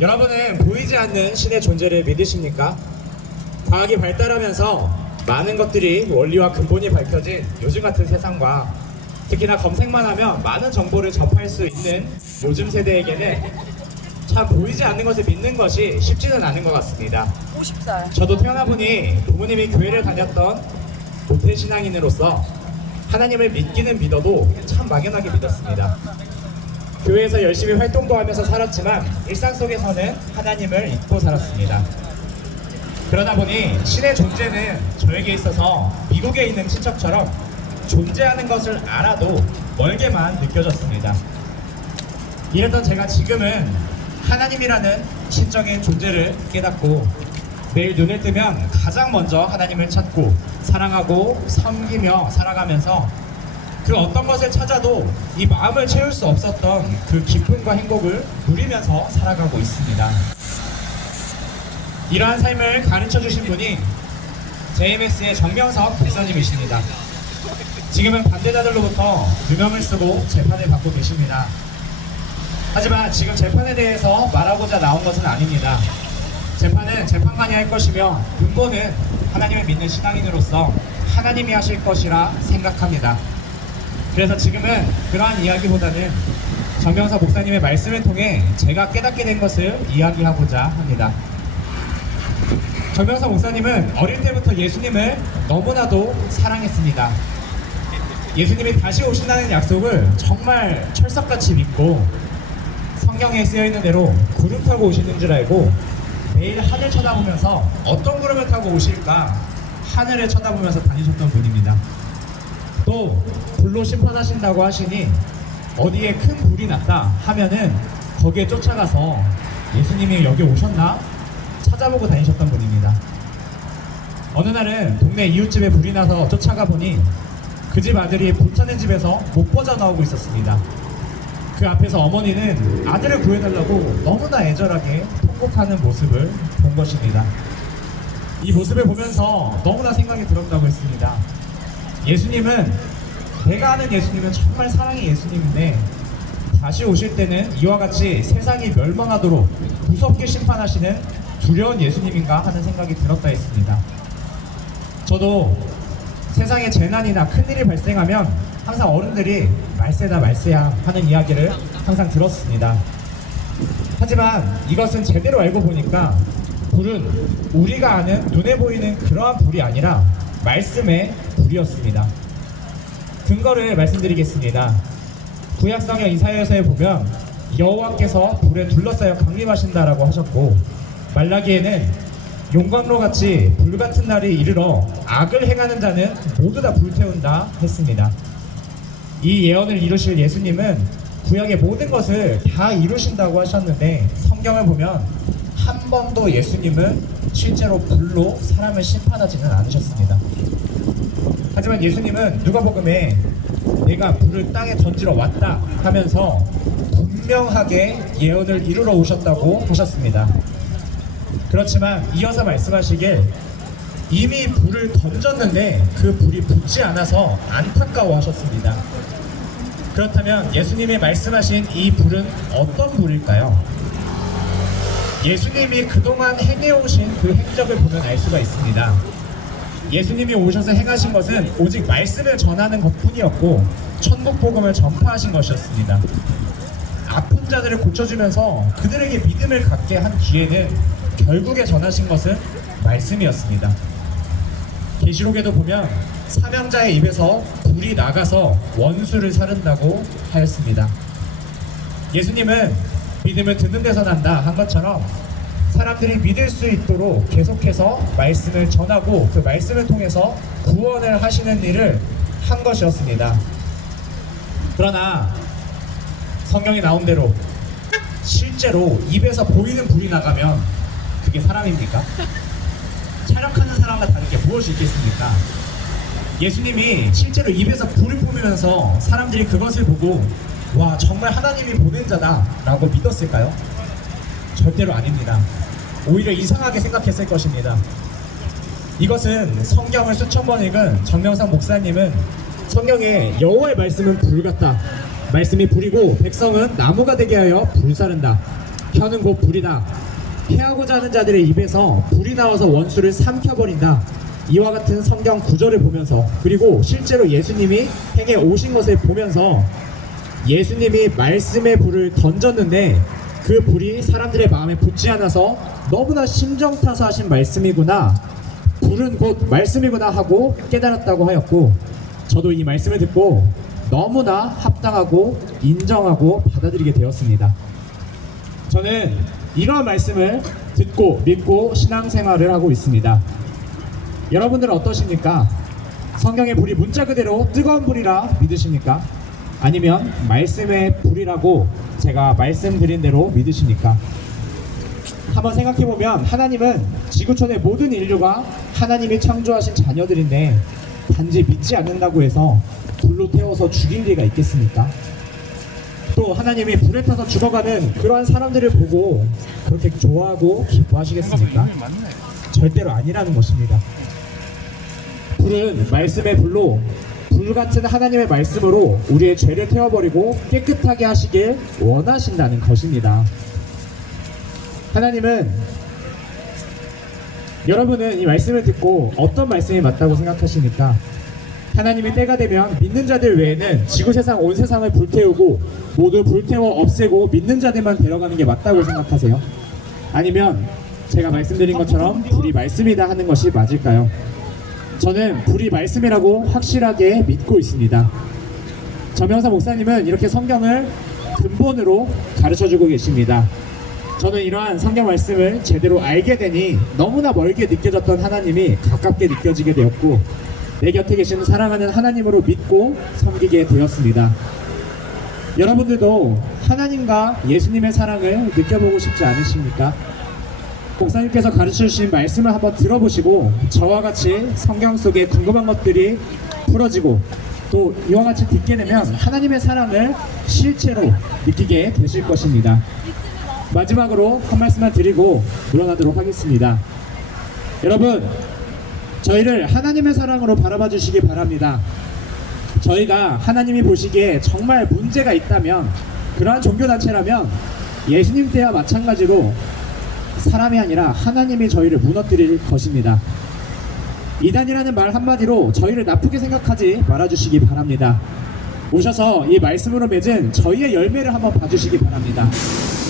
여러분은 보이지 않는 신의 존재를 믿으십니까? 과학이 발달하면서 많은 것들이 원리와 근본이 밝혀진 요즘 같은 세상과 특히나 검색만 하면 많은 정보를 접할 수 있는 요즘 세대에게는 참 보이지 않는 것을 믿는 것이 쉽지는 않은 것 같습니다. 50살. 저도 태어나보니 부모님이 교회를 다녔던 모태신앙인으로서 하나님을 믿기는 믿어도 참 막연하게 믿었습니다. 교회에서 열심히 활동도 하면서 살았지만 일상 속에서는 하나님을 잊고 살았습니다. 그러다 보니 신의 존재는 저에게 있어서 미국에 있는 친척처럼 존재하는 것을 알아도 멀게만 느껴졌습니다. 이랬던 제가 지금은 하나님이라는 신적인 존재를 깨닫고 매일 눈을 뜨면 가장 먼저 하나님을 찾고 사랑하고 섬기며 살아가면서 그 어떤 것을 찾아도 이 마음을 채울 수 없었던 그 기쁨과 행복을 누리면서 살아가고 있습니다. 이러한 삶을 가르쳐 주신 분이 JMS의 정명석 목사님이십니다. 지금은 반대자들로부터 누명을 쓰고 재판을 받고 계십니다. 하지만 지금 재판에 대해서 말하고자 나온 것은 아닙니다. 재판은 재판관이 할 것이며 근본은 하나님을 믿는 신앙인으로서 하나님이 하실 것이라 생각합니다. 그래서 지금은 그러한 이야기보다는 정명석 목사님의 말씀을 통해 제가 깨닫게 된 것을 이야기하고자 합니다. 정명석 목사님은 어릴 때부터 예수님을 너무나도 사랑했습니다. 예수님이 다시 오신다는 약속을 정말 철석같이 믿고 성경에 쓰여있는 대로 구름 타고 오시는 줄 알고 매일 하늘 쳐다보면서 어떤 구름을 타고 오실까 하늘을 쳐다보면서 다니셨던 분입니다. 또 불로 심판하신다고 하시니 어디에 큰 불이 났다 하면은 거기에 쫓아가서 예수님이 여기 오셨나 찾아보고 다니셨던 분입니다. 어느 날은 동네 이웃집에 불이 나서 쫓아가 보니 그 집 아들이 불타는 집에서 못 빠져나오고 있었습니다. 그 앞에서 어머니는 아들을 구해달라고 너무나 애절하게 통곡하는 모습을 본 것입니다. 이 모습을 보면서 너무나 생각이 들었다고 했습니다. 예수님은, 내가 아는 예수님은 정말 사랑의 예수님인데 다시 오실 때는 이와 같이 세상이 멸망하도록 무섭게 심판하시는 두려운 예수님인가 하는 생각이 들었다 했습니다. 저도 세상에 재난이나 큰일이 발생하면 항상 어른들이 말세다 말세야 하는 이야기를 항상 들었습니다. 하지만 이것은 제대로 알고 보니까 불은 우리가 아는 눈에 보이는 그러한 불이 아니라 말씀의 불이었습니다. 근거를 말씀드리겠습니다. 구약성경 이사야서에 보면 여호와께서 불에 둘러싸여 강림하신다라고 하셨고, 말라기에는 용광로 같이 불같은 날이 이르러 악을 행하는 자는 모두 다 불태운다 했습니다. 이 예언을 이루실 예수님은 구약의 모든 것을 다 이루신다고 하셨는데 성경을 보면 한 번도 예수님은 실제로 불로 사람을 심판하지는 않으셨습니다. 하지만 예수님은 누가복음에 내가 불을 땅에 던지러 왔다 하면서 분명하게 예언을 이루러 오셨다고 하셨습니다. 그렇지만 이어서 말씀하시길 이미 불을 던졌는데 그 불이 붙지 않아서 안타까워 하셨습니다. 그렇다면 예수님이 말씀하신 이 불은 어떤 불일까요? 예수님이 그동안 행해오신 그 행적을 보면 알 수가 있습니다. 예수님이 오셔서 행하신 것은 오직 말씀을 전하는 것뿐이었고 천국복음을 전파하신 것이었습니다. 아픈 자들을 고쳐주면서 그들에게 믿음을 갖게 한 뒤에는 결국에 전하신 것은 말씀이었습니다. 계시록에도 보면 사명자의 입에서 불이 나가서 원수를 사른다고 하였습니다. 예수님은 믿음을 듣는 데서 난다 한 것처럼 사람들이 믿을 수 있도록 계속해서 말씀을 전하고 그 말씀을 통해서 구원을 하시는 일을 한 것이었습니다. 그러나 성경에 나온 대로 실제로 입에서 보이는 불이 나가면 그게 사람입니까? 촬영하는 사람과 다른 게 무엇이 있겠습니까? 예수님이 실제로 입에서 불을 뿜으면서 사람들이 그것을 보고 와, 정말 하나님이 보낸 자다 라고 믿었을까요? 절대로 아닙니다. 오히려 이상하게 생각했을 것입니다. 이것은 성경을 수천 번 읽은 정명석 목사님은 성경에 여호와의 말씀은 불 같다, 말씀이 불이고 백성은 나무가 되게 하여 불사른다, 혀는 곧 불이다. 패하고자 하는 자들의 입에서 불이 나와서 원수를 삼켜버린다. 이와 같은 성경 구절을 보면서, 그리고 실제로 예수님이 행해 오신 것을 보면서 예수님이 말씀의 불을 던졌는데 그 불이 사람들의 마음에 붙지 않아서 너무나 심정타서하신 말씀이구나, 불은 곧 말씀이구나 하고 깨달았다고 하였고, 저도 이 말씀을 듣고 너무나 합당하고 인정하고 받아들이게 되었습니다. 저는 이러한 말씀을 듣고 믿고 신앙생활을 하고 있습니다. 여러분들은 어떠십니까? 성경의 불이 문자 그대로 뜨거운 불이라 믿으십니까? 아니면 말씀의 불이라고 제가 말씀드린 대로 믿으십니까? 한번 생각해보면 하나님은 지구촌의 모든 인류가 하나님이 창조하신 자녀들인데 단지 믿지 않는다고 해서 불로 태워서 죽일 리가 있겠습니까? 또 하나님이 불에 타서 죽어가는 그러한 사람들을 보고 그렇게 좋아하고 기뻐하시겠습니까? 절대로 아니라는 것입니다. 불은 말씀의 불로, 불같은 하나님의 말씀으로 우리의 죄를 태워버리고 깨끗하게 하시길 원하신다는 것입니다. 하나님은, 여러분은 이 말씀을 듣고 어떤 말씀이 맞다고 생각하십니까? 하나님이 때가 되면 믿는 자들 외에는 지구 세상 온 세상을 불태우고 모두 불태워 없애고 믿는 자들만 데려가는 게 맞다고 생각하세요? 아니면 제가 말씀드린 것처럼 불이 말씀이다 하는 것이 맞을까요? 저는 불이 말씀이라고 확실하게 믿고 있습니다. 정명사 목사님은 이렇게 성경을 근본으로 가르쳐주고 계십니다. 저는 이러한 성경 말씀을 제대로 알게 되니 너무나 멀게 느껴졌던 하나님이 가깝게 느껴지게 되었고, 내 곁에 계시는 사랑하는 하나님으로 믿고 섬기게 되었습니다. 여러분들도 하나님과 예수님의 사랑을 느껴보고 싶지 않으십니까? 목사님께서 가르쳐주신 말씀을 한번 들어보시고 저와 같이 성경 속에 궁금한 것들이 풀어지고 또 이와 같이 듣게 되면 하나님의 사랑을 실제로 느끼게 되실 것입니다. 마지막으로 한 말씀만 드리고 물러나도록 하겠습니다. 여러분, 저희를 하나님의 사랑으로 바라봐 주시기 바랍니다. 저희가 하나님이 보시기에 정말 문제가 있다면, 그러한 종교단체라면 예수님 때와 마찬가지로 사람이 아니라 하나님이 저희를 무너뜨릴 것입니다. 이단이라는 말 한마디로 저희를 나쁘게 생각하지 말아주시기 바랍니다. 오셔서 이 말씀으로 맺은 저희의 열매를 한번 봐주시기 바랍니다.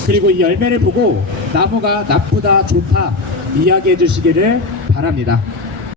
그리고 이 열매를 보고 나무가 나쁘다 좋다 이야기해 주시기를 바랍니다.